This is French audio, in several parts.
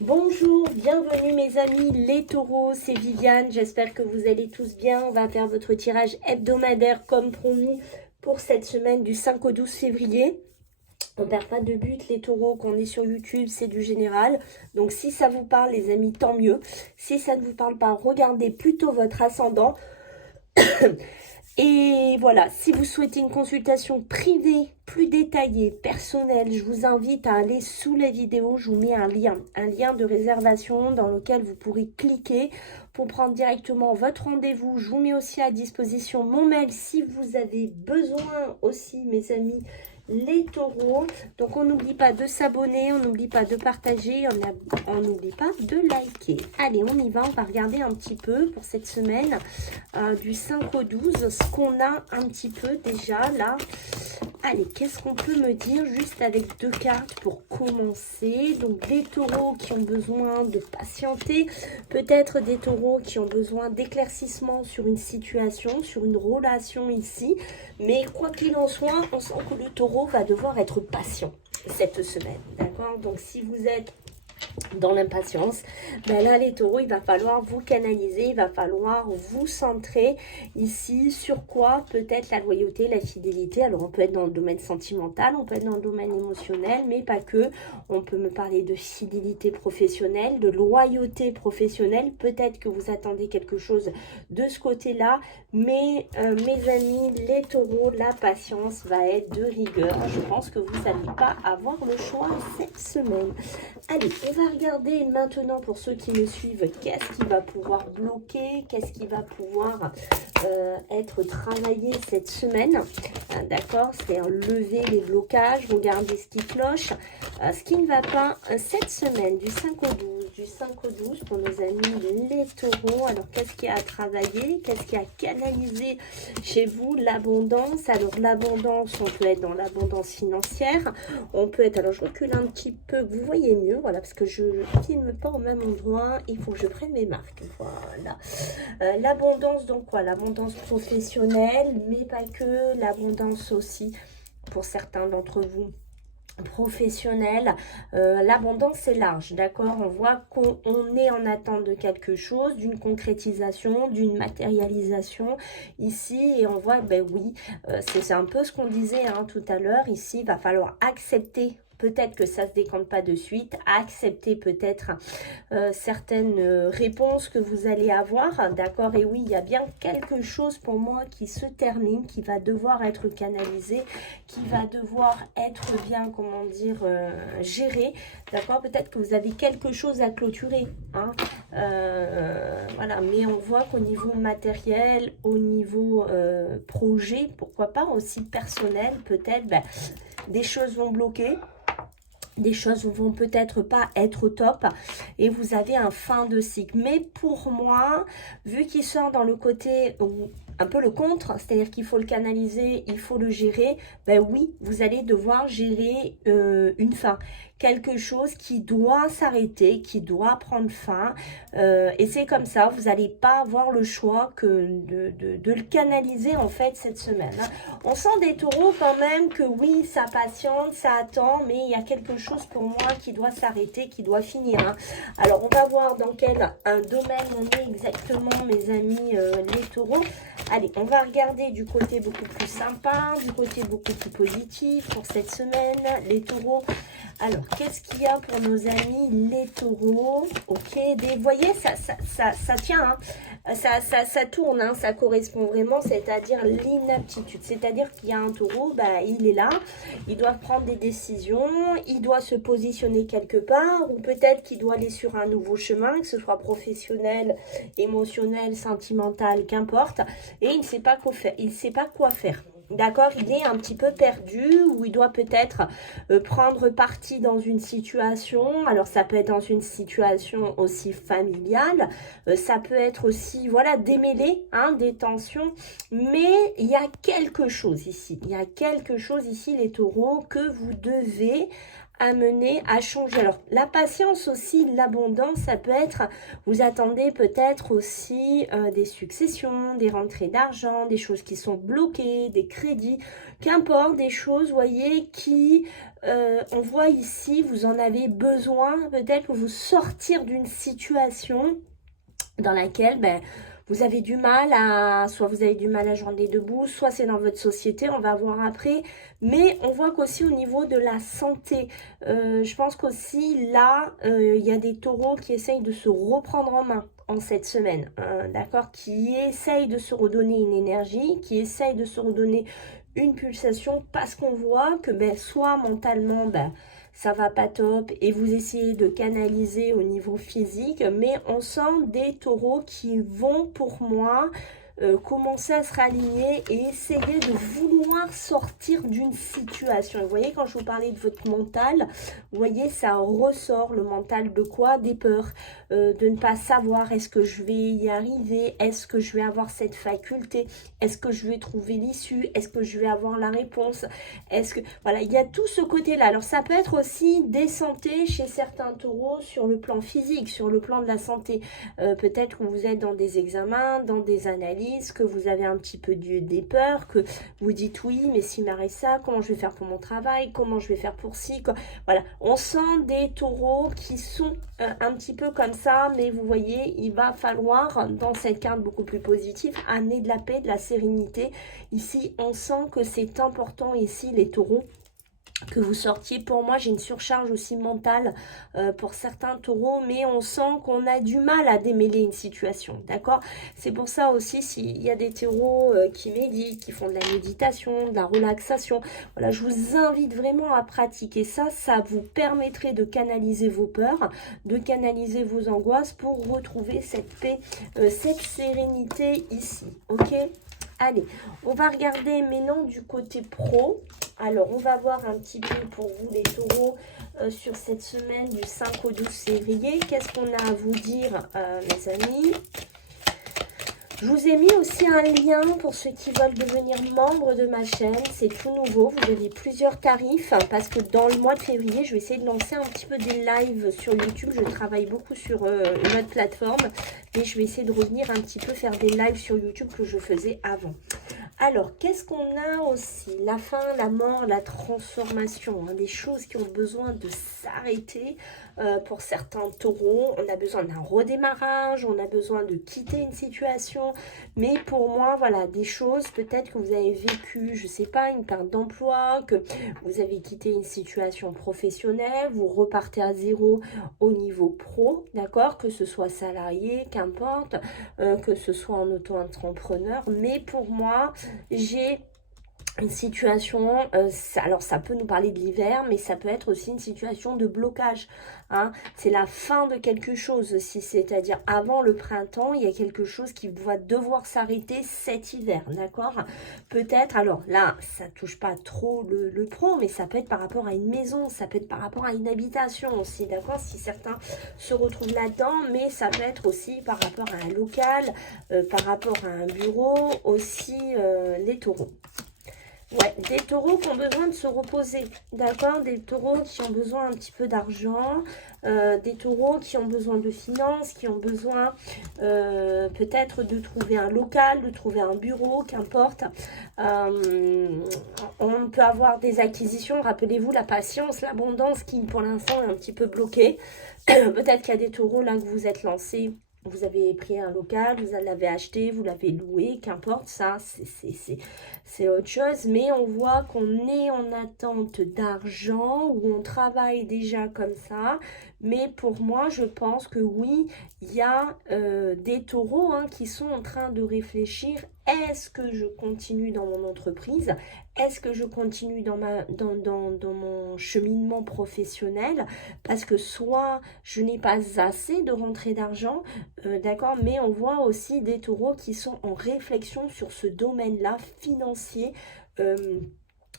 Bonjour, bienvenue mes amis les taureaux, c'est Viviane, j'espère que vous allez tous bien. On va faire votre tirage hebdomadaire comme promis pour cette semaine du 5 au 12 février. On perd pas de but les taureaux, qu'on est sur YouTube, c'est du général. Donc si ça vous parle les amis, tant mieux. Si ça ne vous parle pas, regardez plutôt votre ascendant. Et voilà, si vous souhaitez une consultation privée, plus détaillée, personnelle, je vous invite à aller sous la vidéo, je vous mets un lien de réservation dans lequel vous pourrez cliquer pour prendre directement votre rendez-vous. Je vous mets aussi à disposition mon mail si vous avez besoin aussi, mes amis, les taureaux. Donc on n'oublie pas de s'abonner, on n'oublie pas de partager, on n'oublie pas de liker. Allez, on y va, on va regarder un petit peu pour cette semaine du 5 au 12, ce qu'on a un petit peu déjà là. Allez, qu'est-ce qu'on peut me dire juste avec deux cartes pour commencer? Donc des taureaux qui ont besoin de patienter, peut-être des taureaux qui ont besoin d'éclaircissement sur une situation, sur une relation ici. Mais quoi qu'il en soit, on sent que le taureau va devoir être patient cette semaine, d'accord? Donc si vous êtes dans l'impatience, ben là les taureaux, il va falloir vous canaliser, il va falloir vous centrer ici sur quoi? Peut-être la loyauté, la fidélité. Alors on peut être dans le domaine sentimental, on peut être dans le domaine émotionnel, mais pas que. On peut me parler de fidélité professionnelle, de loyauté professionnelle. Peut-être que vous attendez quelque chose de ce côté-là, mais mes amis, les taureaux, la patience va être de rigueur. Je pense que vous n'allez pas avoir le choix cette semaine. Allez, on va regarder maintenant pour ceux qui me suivent, qu'est-ce qui va pouvoir bloquer, qu'est-ce qui va pouvoir être travaillé cette semaine. D'accord, c'est lever les blocages, regarder ce qui cloche, ce qui ne va pas cette semaine du 5 au 12. Du 5 au 12 pour nos amis les taureaux. Alors qu'est-ce qu'il y a à travailler, qu'est-ce qu'il y a à canaliser chez vous? L'abondance. Alors l'abondance, on peut être dans l'abondance financière, on peut être, alors je recule un petit peu, vous voyez mieux, voilà, parce que je ne filme pas au même endroit, il faut que je prenne mes marques, voilà. L'abondance, donc quoi? L'abondance professionnelle, mais pas que, l'abondance aussi pour certains d'entre vous professionnel. L'abondance c'est large, d'accord? On voit qu'on est en attente de quelque chose, d'une concrétisation, d'une matérialisation ici, et on voit, ben oui, c'est un peu ce qu'on disait hein, tout à l'heure. Ici, il va falloir accepter. Peut-être que ça ne se décompte pas de suite, accepter peut-être certaines réponses que vous allez avoir, d'accord? Et oui, il y a bien quelque chose pour moi qui se termine, qui va devoir être canalisé, qui va devoir être bien, comment dire, géré, d'accord? Peut-être que vous avez quelque chose à clôturer, hein? Voilà, mais on voit qu'au niveau matériel, au niveau projet, pourquoi pas, aussi personnel, peut-être, ben, des choses vont bloquer. Des choses vont peut-être pas être au top et vous avez un fin de cycle. Mais pour moi, vu qu'il sort dans le côté un peu le contre, c'est-à-dire qu'il faut le canaliser, il faut le gérer, ben oui, vous allez devoir gérer une fin. Quelque chose qui doit s'arrêter, qui doit prendre fin. Et c'est comme ça, vous n'allez pas avoir le choix que de le canaliser en fait cette semaine. Hein. On sent des taureaux quand même que oui, ça patiente, ça attend, mais il y a quelque chose pour moi qui doit s'arrêter, qui doit finir. Hein. Alors, on va voir dans quel domaine on est exactement, mes amis les taureaux. Allez, on va regarder du côté beaucoup plus sympa, du côté beaucoup plus positif pour cette semaine, les taureaux. Alors, qu'est-ce qu'il y a pour nos amis les taureaux? Ok, vous voyez, ça tient, hein. Ça tourne, hein. Ça correspond vraiment, c'est-à-dire l'inaptitude. C'est-à-dire qu'il y a un taureau, bah, il est là, il doit prendre des décisions, il doit se positionner quelque part, ou peut-être qu'il doit aller sur un nouveau chemin, que ce soit professionnel, émotionnel, sentimental, qu'importe, et il ne sait pas quoi faire. Il ne sait pas quoi faire. D'accord, il est un petit peu perdu ou il doit peut-être prendre parti dans une situation. Alors, ça peut être dans une situation aussi familiale. Ça peut être aussi, voilà, démêler hein, des tensions. Mais il y a quelque chose ici. Il y a quelque chose ici, les taureaux, que vous devez amené à changer. Alors, la patience aussi, l'abondance, ça peut être, vous attendez peut-être aussi des successions, des rentrées d'argent, des choses qui sont bloquées, des crédits, qu'importe, des choses, vous voyez, qui, on voit ici, vous en avez besoin, peut-être que vous sortir d'une situation dans laquelle, ben, vous avez du mal à, soit vous avez du mal à joindre les deux bouts, soit c'est dans votre société, on va voir après. Mais on voit qu'aussi au niveau de la santé, je pense qu'aussi là, il y a des taureaux qui essayent de se reprendre en main en cette semaine, d'accord, qui essayent de se redonner une énergie, qui essayent de se redonner une pulsation parce qu'on voit que ben, soit mentalement, ben, ça va pas top et vous essayez de canaliser au niveau physique, mais on sent des taureaux qui vont pour moi commencer à se raligner et essayer de vouloir sortir d'une situation. Vous voyez, quand je vous parlais de votre mental, vous voyez, ça ressort le mental de quoi? Des peurs, de ne pas savoir est-ce que je vais y arriver, est-ce que je vais avoir cette faculté, est-ce que je vais trouver l'issue, est-ce que je vais avoir la réponse, est-ce que... Voilà, il y a tout ce côté-là. Alors, ça peut être aussi des santé chez certains taureaux sur le plan physique, sur le plan de la santé. Peut-être que vous êtes dans des examens, dans des analyses, que vous avez un petit peu des peurs, que vous dites oui, mais s'il m'arrive ça, comment je vais faire pour mon travail, comment je vais faire pour ci, voilà, on sent des taureaux qui sont un petit peu comme ça, mais vous voyez, il va falloir, dans cette carte beaucoup plus positive, amener de la paix, de la sérénité. Ici, on sent que c'est important ici, les taureaux, que vous sortiez. Pour moi, j'ai une surcharge aussi mentale pour certains taureaux, mais on sent qu'on a du mal à démêler une situation, d'accord? C'est pour ça aussi, s'il y a des taureaux qui méditent, qui font de la méditation, de la relaxation, voilà, je vous invite vraiment à pratiquer ça. Ça vous permettrait de canaliser vos peurs, de canaliser vos angoisses pour retrouver cette paix, cette sérénité ici, ok? Allez, on va regarder maintenant du côté pro. Alors, on va voir un petit peu pour vous les taureaux sur cette semaine du 5 au 12 février. Qu'est-ce qu'on a à vous dire, mes amis? Je vous ai mis aussi un lien pour ceux qui veulent devenir membres de ma chaîne. C'est tout nouveau. Vous avez plusieurs tarifs parce que dans le mois de février, je vais essayer de lancer un petit peu des lives sur YouTube. Je travaille beaucoup sur une autre plateforme. Mais je vais essayer de revenir un petit peu faire des lives sur YouTube que je faisais avant. Alors, qu'est-ce qu'on a aussi? La fin, la mort, la transformation. Hein, des choses qui ont besoin de s'arrêter pour certains taureaux. On a besoin d'un redémarrage, on a besoin de quitter une situation. Mais pour moi, voilà, des choses peut-être que vous avez vécu, je ne sais pas, une perte d'emploi, que vous avez quitté une situation professionnelle, vous repartez à zéro au niveau pro, d'accord? Que ce soit salarié, qu'importe, que ce soit en auto-entrepreneur. Mais pour moi, j'ai une situation, alors ça peut nous parler de l'hiver, mais ça peut être aussi une situation de blocage. Hein. C'est la fin de quelque chose aussi, c'est-à-dire avant le printemps, il y a quelque chose qui va devoir s'arrêter cet hiver, d'accord? Peut-être, alors là, ça touche pas trop le pro, mais ça peut être par rapport à une maison, ça peut être par rapport à une habitation aussi, d'accord? Si certains se retrouvent là-dedans, mais ça peut être aussi par rapport à un local, par rapport à un bureau, aussi les taureaux. Ouais, des taureaux qui ont besoin de se reposer, d'accord? Des taureaux qui ont besoin un petit peu d'argent, des taureaux qui ont besoin de finances, qui ont besoin peut-être de trouver un local, de trouver un bureau, qu'importe. On peut avoir des acquisitions, rappelez-vous la patience, l'abondance qui pour l'instant est un petit peu bloquée. Peut-être qu'il y a des taureaux là que vous êtes lancés. Vous avez pris un local, vous l'avez acheté, vous l'avez loué, qu'importe, ça, c'est autre chose. Mais on voit qu'on est en attente d'argent, ou on travaille déjà comme ça. Mais pour moi, je pense que oui, il y a des taureaux hein, qui sont en train de réfléchir. Est-ce que je continue dans mon entreprise? Est-ce que je continue dans mon cheminement professionnel? Parce que soit je n'ai pas assez de rentrée d'argent, d'accord, mais on voit aussi des taureaux qui sont en réflexion sur ce domaine-là financier.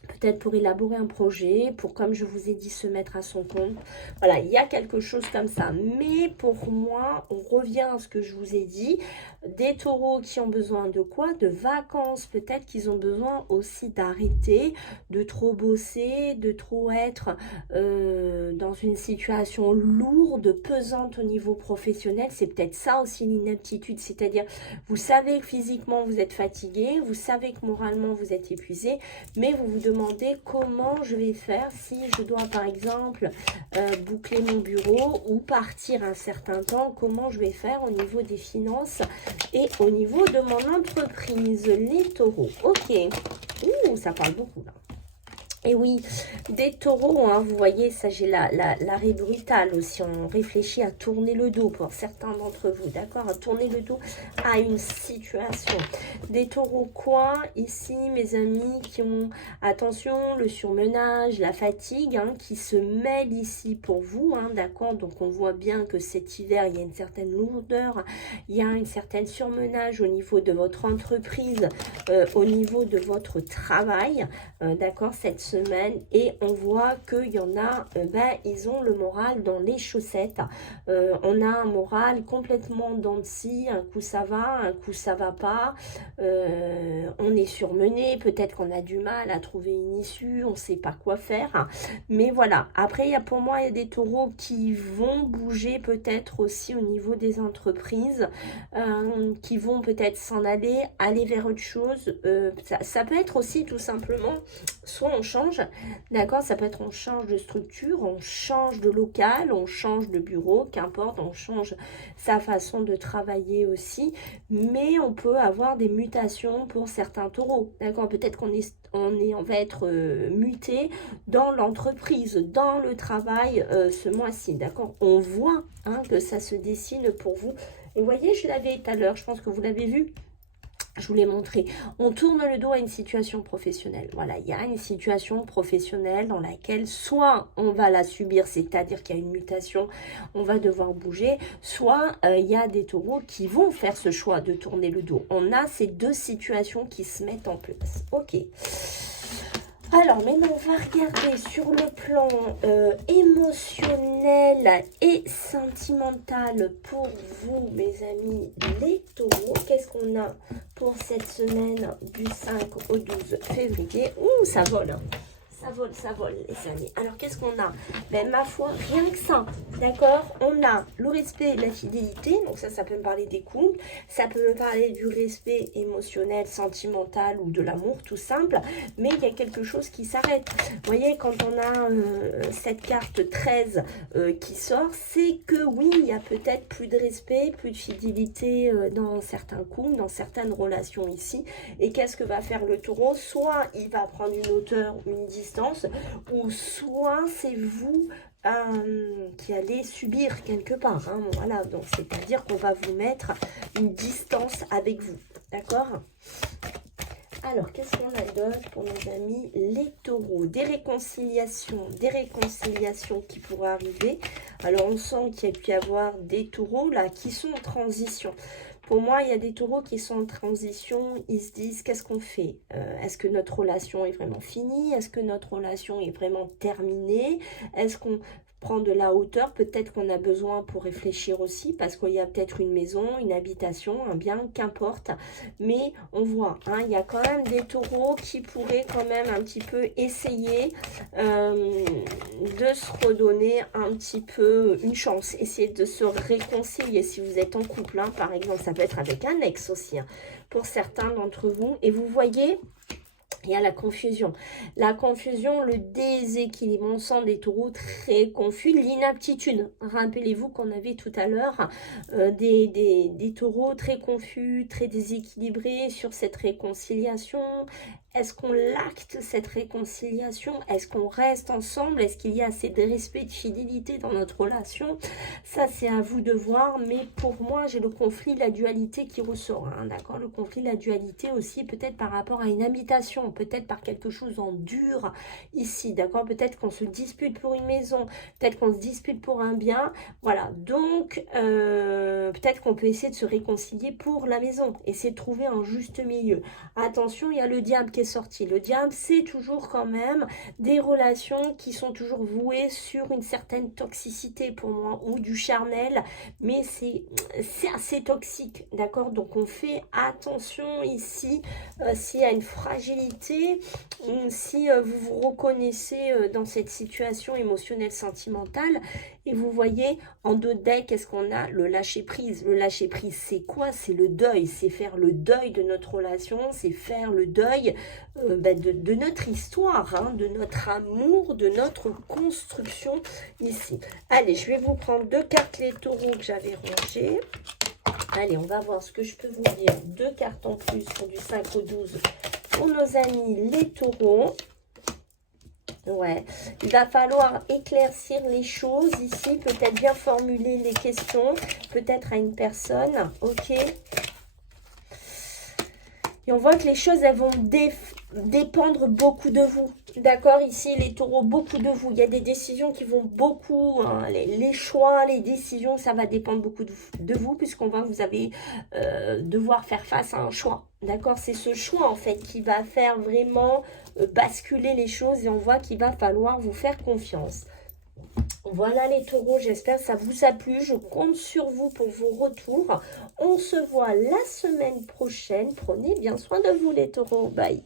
peut-être pour élaborer un projet, pour, comme je vous ai dit, se mettre à son compte. Voilà, il y a quelque chose comme ça. Mais pour moi, on revient à ce que je vous ai dit. Des taureaux qui ont besoin de quoi? De vacances. Peut-être qu'ils ont besoin aussi d'arrêter, de trop bosser, de trop être dans une situation lourde, pesante au niveau professionnel. C'est peut-être ça aussi l'inaptitude. C'est-à-dire, vous savez que physiquement, vous êtes fatigué, vous savez que moralement, vous êtes épuisé, mais vous vous demandez comment je vais faire si je dois par exemple boucler mon bureau ou partir un certain temps, comment je vais faire au niveau des finances et au niveau de mon entreprise, les taureaux. Ok, ouh, ça parle beaucoup là. Et oui, des taureaux, hein, vous voyez, ça j'ai l'arrêt brutal aussi. On réfléchit à tourner le dos pour certains d'entre vous, d'accord? À tourner le dos à une situation. Des taureaux quoi? Ici, mes amis qui ont, attention, le surmenage, la fatigue, hein, qui se mêle ici pour vous, hein, d'accord? Donc on voit bien que cet hiver, il y a une certaine lourdeur, il y a une certaine surmenage au niveau de votre entreprise, au niveau de votre travail, d'accord? Cette semaine, et on voit qu'il y en a, ils ont le moral dans les chaussettes. On a un moral complètement dents de scie, un coup ça va, un coup ça va pas. On est surmené, peut-être qu'on a du mal à trouver une issue, on sait pas quoi faire. Mais voilà, après pour moi il y a des taureaux qui vont bouger peut-être aussi au niveau des entreprises, qui vont peut-être s'en aller vers autre chose. Ça peut être aussi tout simplement, soit on change, d'accord, ça peut être on change de structure, on change de local, on change de bureau, qu'importe, on change sa façon de travailler aussi, mais on peut avoir des mutations pour certains taureaux, d'accord, peut-être on va être muté dans l'entreprise, dans le travail ce mois-ci, d'accord, on voit hein, que ça se dessine pour vous, et vous voyez, je l'avais tout à l'heure, je pense que vous l'avez vu. Je vous l'ai montré. On tourne le dos à une situation professionnelle. Voilà, il y a une situation professionnelle dans laquelle soit on va la subir, c'est-à-dire qu'il y a une mutation, on va devoir bouger, soit il y a des taureaux qui vont faire ce choix de tourner le dos. On a ces deux situations qui se mettent en place. Ok. Alors, maintenant, on va regarder sur le plan émotionnel et sentimental pour vous, mes amis, les taureaux. Qu'est-ce qu'on a pour cette semaine du 5 au 12 février? Ouh, ça vole, hein. Ça vole, les amis. Alors, qu'est-ce qu'on a? Ben, ma foi, rien que ça, d'accord? On a le respect et la fidélité. Donc, ça peut me parler des couples. Ça peut me parler du respect émotionnel, sentimental ou de l'amour, tout simple. Mais il y a quelque chose qui s'arrête. Vous voyez, quand on a cette carte 13 qui sort, c'est que oui, il y a peut-être plus de respect, plus de fidélité dans certains couples, dans certaines relations ici. Et qu'est-ce que va faire le taureau? Soit il va prendre une hauteur, une distance, ou soit c'est vous qui allez subir quelque part. Hein, voilà, donc c'est-à-dire qu'on va vous mettre une distance avec vous. D'accord? Alors, qu'est-ce qu'on a d'autre pour nos amis les taureaux? Des réconciliations qui pourraient arriver. Alors, on sent qu'il y a pu y avoir des taureaux là qui sont en transition. Pour moi, il y a des taureaux qui sont en transition. Ils se disent, qu'est-ce qu'on fait? Est-ce que notre relation est vraiment finie? Est-ce que notre relation est vraiment terminée? Est-ce qu'on prend de la hauteur? Peut-être qu'on a besoin pour réfléchir aussi, parce qu'il y a peut-être une maison, une habitation, un bien, qu'importe. Mais on voit, hein, il y a quand même des taureaux qui pourraient quand même un petit peu essayer de se redonner un petit peu une chance, essayer de se réconcilier si vous êtes en couple, hein, par exemple, ça peut être avec un ex aussi, hein, pour certains d'entre vous. Et vous voyez, il y a la confusion, le déséquilibre. On sent des taureaux très confus, l'inaptitude. Rappelez-vous qu'on avait tout à l'heure des taureaux très confus, très déséquilibrés sur cette réconciliation. Est-ce qu'on l'acte, cette réconciliation? Est-ce qu'on reste ensemble? Est-ce qu'il y a assez de respect, de fidélité dans notre relation? Ça, c'est à vous de voir. Mais pour moi, j'ai le conflit, la dualité qui ressort. Hein, d'accord? Le conflit, la dualité aussi, peut-être par rapport à une habitation, peut-être par quelque chose en dur ici. D'accord? Peut-être qu'on se dispute pour une maison, peut-être qu'on se dispute pour un bien. Voilà. Donc, peut-être qu'on peut essayer de se réconcilier pour la maison. Essayer de trouver un juste milieu. Attention, il y a le diable qui est sorti. Le diable, c'est toujours quand même des relations qui sont toujours vouées sur une certaine toxicité pour moi, ou du charnel, mais c'est assez toxique, d'accord? Donc on fait attention ici, s'il y a une fragilité, ou si vous vous reconnaissez dans cette situation émotionnelle, sentimentale, et vous voyez, en dos de deck, qu'est-ce qu'on a? Le lâcher-prise. Le lâcher-prise, c'est quoi? C'est le deuil. C'est faire le deuil de notre relation. C'est faire le deuil de notre histoire, hein, de notre amour, de notre construction ici. Allez, je vais vous prendre 2 cartes les taureaux que j'avais rangées. Allez, on va voir ce que je peux vous dire. 2 cartes en plus sur du 5 au 12 pour nos amis les taureaux. Ouais, il va falloir éclaircir les choses ici, peut-être bien formuler les questions, peut-être à une personne, ok. Et on voit que les choses, elles vont dépendre beaucoup de vous, d'accord. Ici, les taureaux, beaucoup de vous. Il y a des décisions qui vont beaucoup, hein, les choix, les décisions, ça va dépendre beaucoup de vous, puisqu'on voit que vous allez devoir faire face à un choix, d'accord. C'est ce choix, en fait, qui va faire vraiment basculer les choses, et on voit qu'il va falloir vous faire confiance. Voilà les taureaux, j'espère que ça vous a plu. Je compte sur vous pour vos retours. On se voit la semaine prochaine. Prenez bien soin de vous les taureaux. Bye.